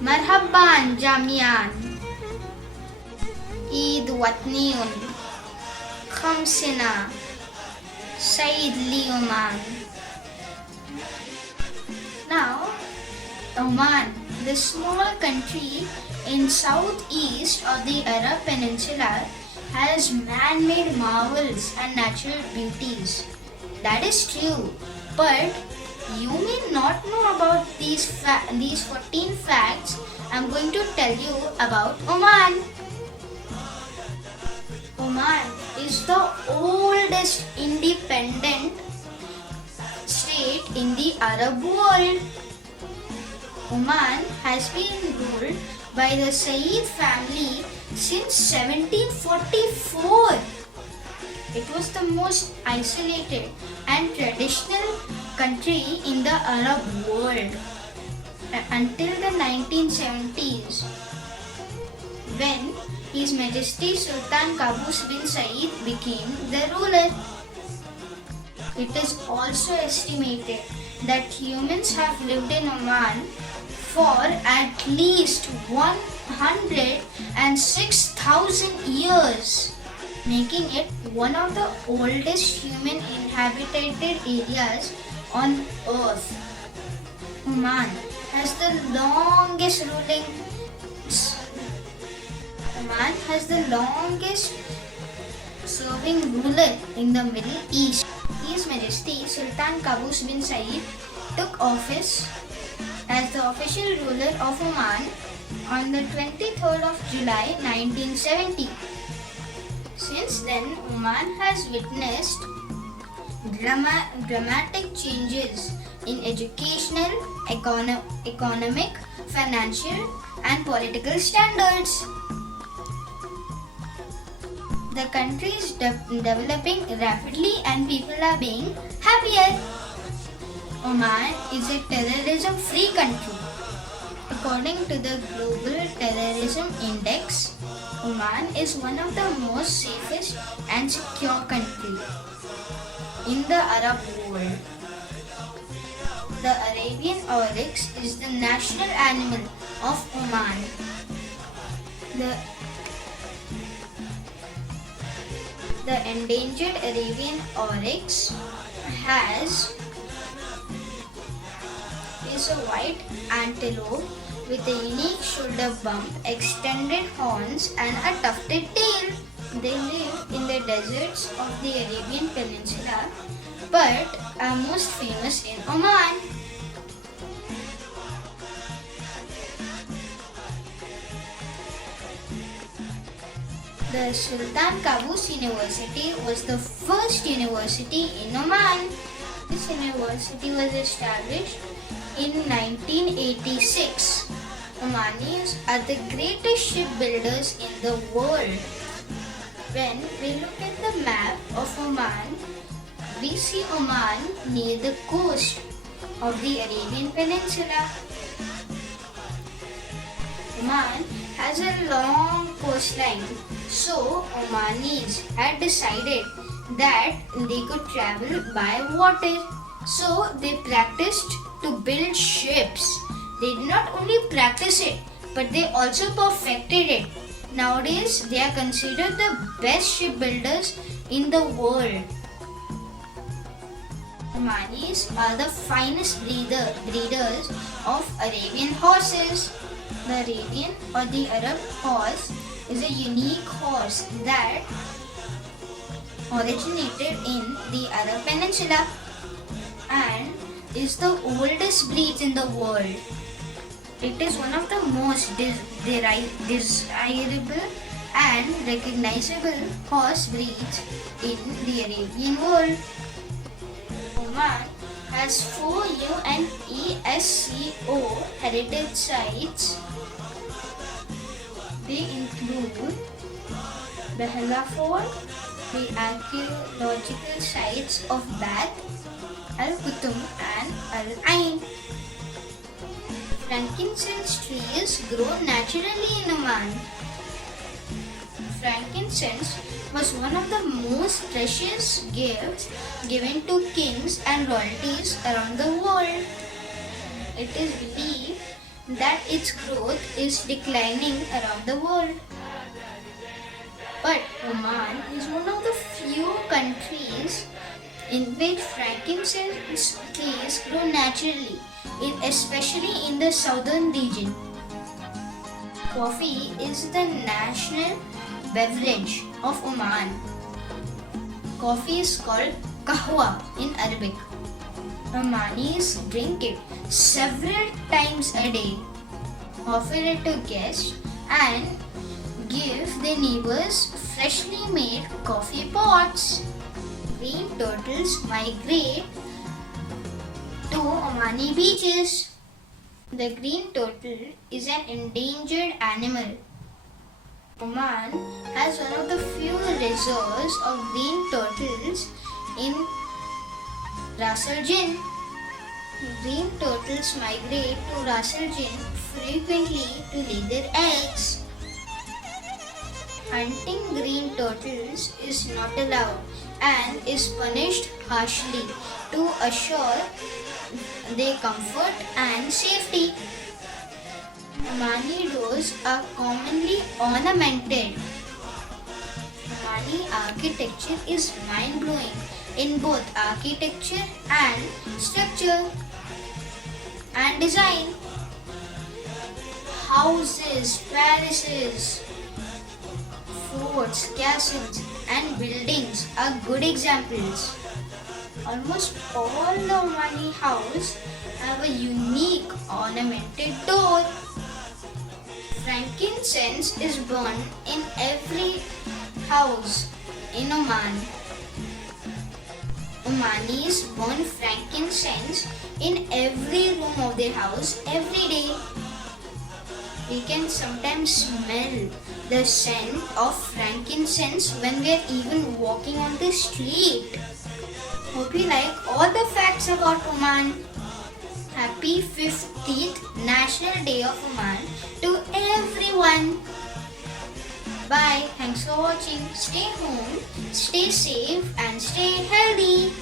Marhaban Jamian, Eid Watniun, Khamsina, Said Oman. Now, Oman, the small country in southeast of the Arab Peninsula, has man-made marvels and natural beauties. That is true, but you may not know about these 14 facts I'm going to tell you about Oman. Oman is the oldest independent state in the Arab world. Oman has been ruled by the Said family since 1744. It was the most isolated and traditional country in the Arab world until the 1970s, when His Majesty Sultan Qaboos bin Said became the ruler. It is also estimated that humans have lived in Oman for at least 106,000 years, making it one of the oldest human inhabited areas on earth. Oman has the longest serving ruler in the Middle East. His Majesty Sultan Qaboos bin Said took office as the official ruler of Oman on the 23rd of July 1970. Since then, Oman has witnessed dramatic changes in educational, economic, financial, and political standards. The country is developing rapidly and people are being happier. Oman is a terrorism-free country. According to the Global Terrorism Index, Oman is one of the most safest and secure countries in the Arab world. The Arabian oryx is the national animal of Oman. The endangered Arabian oryx is a white antelope with a unique shoulder bump, extended horns, and a tufted tail. They live in the deserts of the Arabian Peninsula but are most famous in Oman. The Sultan Qaboos University was the first university in Oman. This university was established in 1986. Omanis are the greatest shipbuilders in the world. When we look at the map of Oman, we see Oman near the coast of the Arabian Peninsula. Oman has a long coastline, so Omanis had decided that they could travel by water. So they practiced to build ships. They did not only practice it, but they also perfected it. Nowadays, they are considered the best shipbuilders in the world. Omanis are the finest breeders of Arabian horses. The Arabian or the Arab horse is a unique horse that originated in the Arab Peninsula and is the oldest breed in the world. It is one of the most desirable and recognizable horse breeds in the Arabian world. Oman has 4 UNESCO heritage sites. They include Behla Fort, the archaeological sites of Bath, Al-Qutum and Al-Ain. Frankincense trees grow naturally in Oman. Frankincense was one of the most precious gifts given to kings and royalties around the world. It is believed that its growth is declining around the world. But Oman is one of the few countries in which frankincense trees grow naturally, especially in the southern region. Coffee is the national beverage of Oman. Coffee is called kahwa in Arabic. Omanis drink it several times a day, offer it to guests, and give their neighbors freshly made coffee pots. Green turtles migrate to Omani beaches. The green turtle is an endangered animal. Oman has one of the few reserves of green turtles in Ras Al Jinn. Green turtles migrate to Ras Al Jinn frequently to lay their eggs. Hunting green turtles is not allowed and is punished harshly to assure their comfort and safety. Omani doors are commonly ornamented. Omani architecture is mind-blowing in both architecture and structure and design. Houses, palaces, forts, castles, and buildings are good examples. Almost all the Omani houses have a unique ornamented door. Frankincense is burned in every house in Oman. Omanis burn frankincense in every room of their house every day. We can sometimes smell the scent of frankincense when we are even walking on the street. Hope you like all the facts about Oman. Happy 50th National Day of Oman to everyone. Bye. Thanks for watching. Stay home, stay safe and stay healthy.